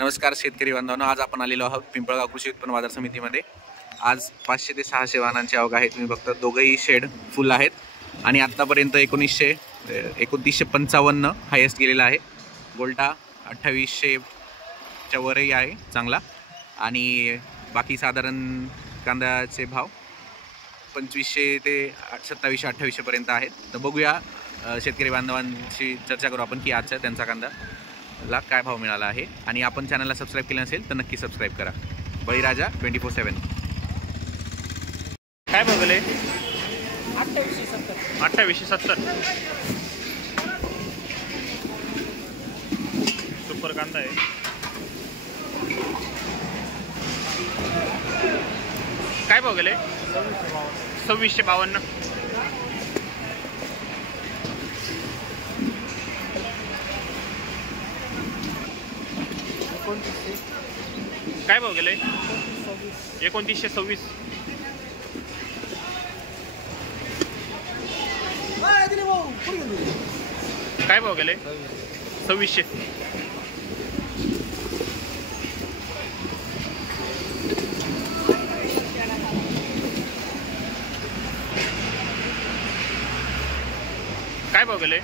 नमस्कार शेतकरी बांधवांनो, आज आपण आलेलो आहोत पिंपळगाव कृषी उत्पन्न बाजार समितीमध्ये। आज 500 ते 600 वाहनांची आवक आहे। तुम्ही बघता दोघेही शेड फुल आहेत आणि आतापर्यंत 2955 हायेस्ट गेलेला आहे। गोल्टा 2800 च्या वरही आहे चांगला आणि बाकी साधारण कांद्याचे भाव 2500 ते 2700-2800 पर्यंत आहेत। तर बघूया शेतकरी बांधवांशी चर्चा करू आपण की आजचा त्यांचा कांदा ला काय भाव मिळाला आहे। आणि आपण चॅनलला सबस्क्राइब केले नसेल तर नक्की सबस्क्राइब करा। बळीराजा 24/7 काय बघले 2870 सुपर कांदा आहे। काय बघले 2652 काय भाव गेले 2926 काय भाव गेले 2600 काय भाव गेले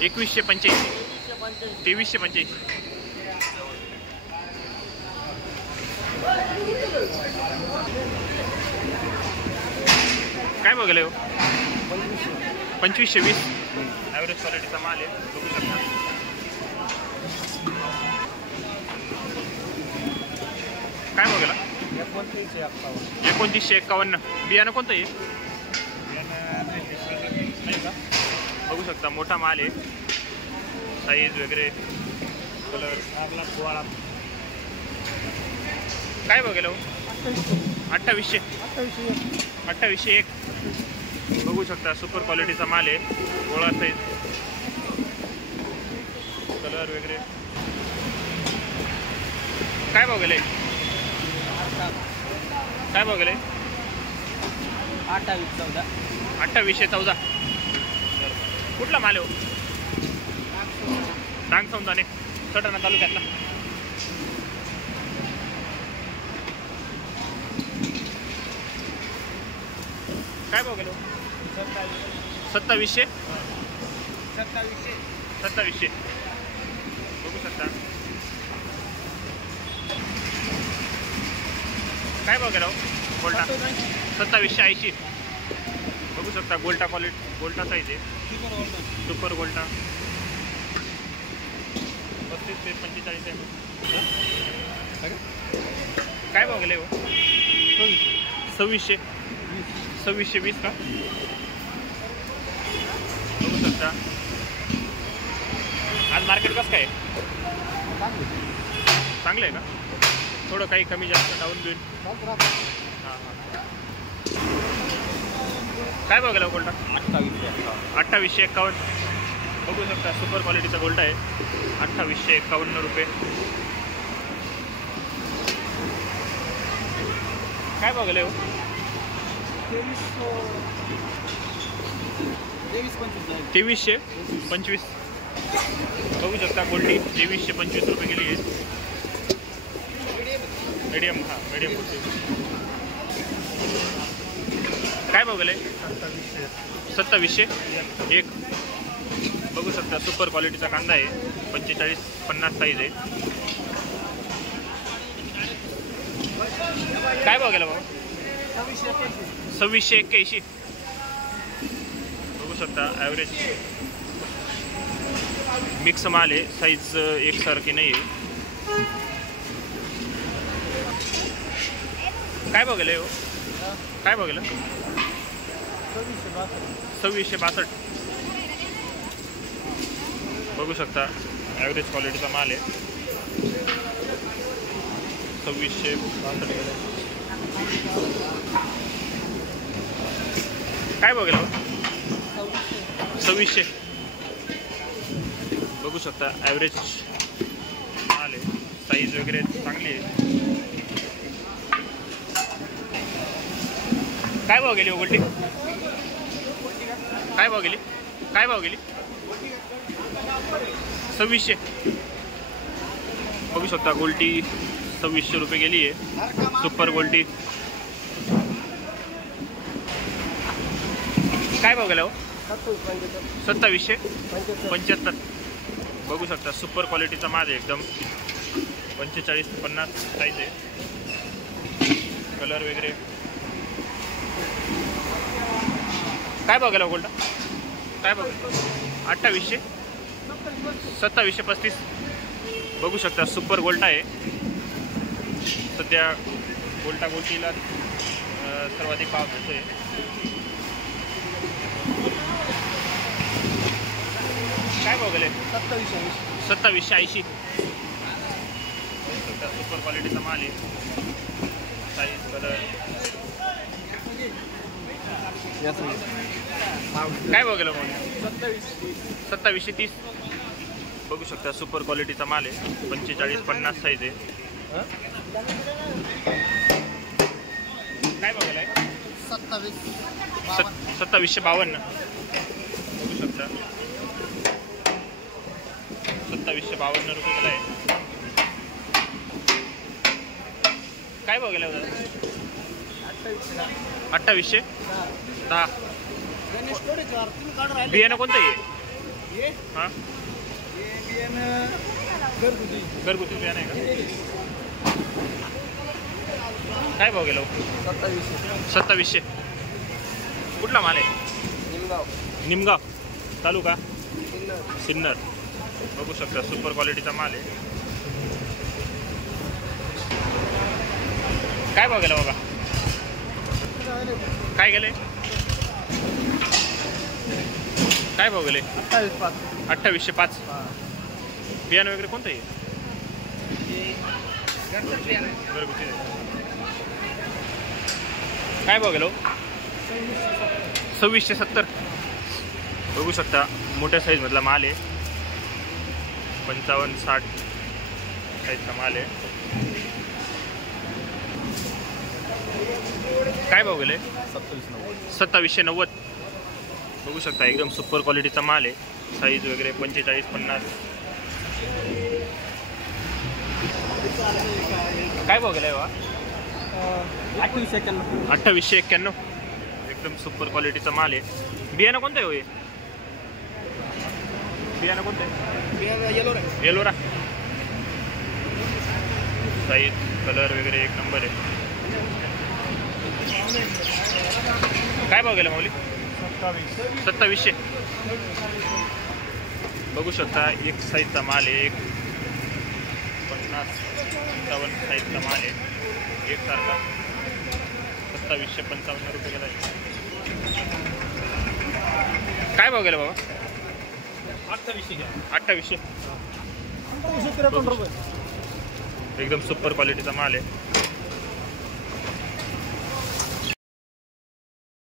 2185 2385 काय बघले हो 2520 ॲव्हरेज क्वालिटीचा माल आहे। बघू शकता काय बघला 2951 बियाणं कोणतं आहे बघू शकता मोठा माल आहे। साईज वगैरे कलर काय बघेल हो 2801 बघू शकता सुपर क्वालिटीचा माल आहे। गोळा साईज कलर वगैरे काय बघेल काय बघेल 2814 कुठला माल हो डांग सौंदाने सटाणा तालुक्यातला काय बघेल 2700 बघू शकता काय बघेल गोल्टा 2780 बघू शकता गोल्टा क्वालिटी गोल्टा साईज आहे सुपर गोल्टा 35 ते 45 आहे। काय बघेल 2620 का बघू शकता। आज मार्केट कसं काय चांगलं आहे का थोडं काही कमी जास्त डाऊन बिन काय बघायला गोल्टा 2851 बघू शकता सुपर क्वालिटीचा गोल्टा आहे 2851 रुपये। काय बघायला 2325 बघू शकता गोल्टी 2325 रुपये गेली आहे। मीडियम मीडियम गोल्टी काय बघले 2701 बघू शकता सुपर क्वालिटीचा कांदा आहे 45-50 साईज आहे। काय बघायला बाबा 2681 बघू शकता ॲव्हरेज मिक्स माल आहे साईज एकसारखी नाही आहे। काय बघेल हो काय बघेल 2662 बघू शकता ॲव्हरेज क्वालिटीचा माल आहे 2662 काय बघेल 2600 बघू शकता ॲव्हरेज माल आहे साईज वगैरे चांगली आहे। काय भाव गेली गोल्टी काय भाव गेली 2600 बघू शकता गोल्टी 2600 रुपये गेली आहे, सुपर गोल्टी. काय भाव गेला हो? 2775. बघू शकता सुपर क्वालिटीचा माल आहे एकदम. 45 ते 50 साईज आहे. कलर वगैरे. काय भाव गेला गोल्डा? काय भाव? 2800. 2735. बघू शकता सुपर गोल्टा आहे. सध्या गोल्टा गोल्टीला सर्वाधिक भाव मिळतोय. काय भाव गेले? 2780. सुपर क्वालिटीचा माल आहे. Size colour. काय भाव गेला मग? 2730. बघू शकता सुपर क्वालिटीचा माल आहे. 45-50 साईज आहे. काय भाव गेलाय? 2752. बघू शकता 2752 रुपये गेला आहे. काय भाव गेला? 2810. बियाणं कोणतं आहे? हां, घरगुती बियाणं आहे का? काय भाव गेला? 2700. कुठला माल आहे? निमगाव तालुका सिन्नर. बघू शकता सुपर क्वालिटीचा माल आहे. काय भाव गेला बाबा? काय गेले? काय भाव गेले? 2805. बियाणं वगैरे कोणतं आहे? घरगुती. काय भाव गेलो? 2670. बघू शकता मोठ्या साईजमधला माल आहे. 55-60 साईजचा माल आहे. काय भाव गेले? 2790. बघू शकता एकदम सुपर क्वालिटीचा माल आहे. साईज वगैरे 45-50. काय भाव गेलाय बा? 2891. एकदम सुपर क्वालिटीचा माल आहे. बियाणं कोणतं आहे हो? बियाणं कोणतं आहे? येलोरा. साईज कलर वगैरे एक नंबर आहे. काय भाव गेला माऊली? 2700. बघू शकता एक साईजचा माल आहे. 50-55 साईजचा माल आहे. एक सारखा 2755 रुपये गेला आहे. काय भाव गेला बाबा? 2800. एकदम सुपर क्वालिटीचा माल आहे.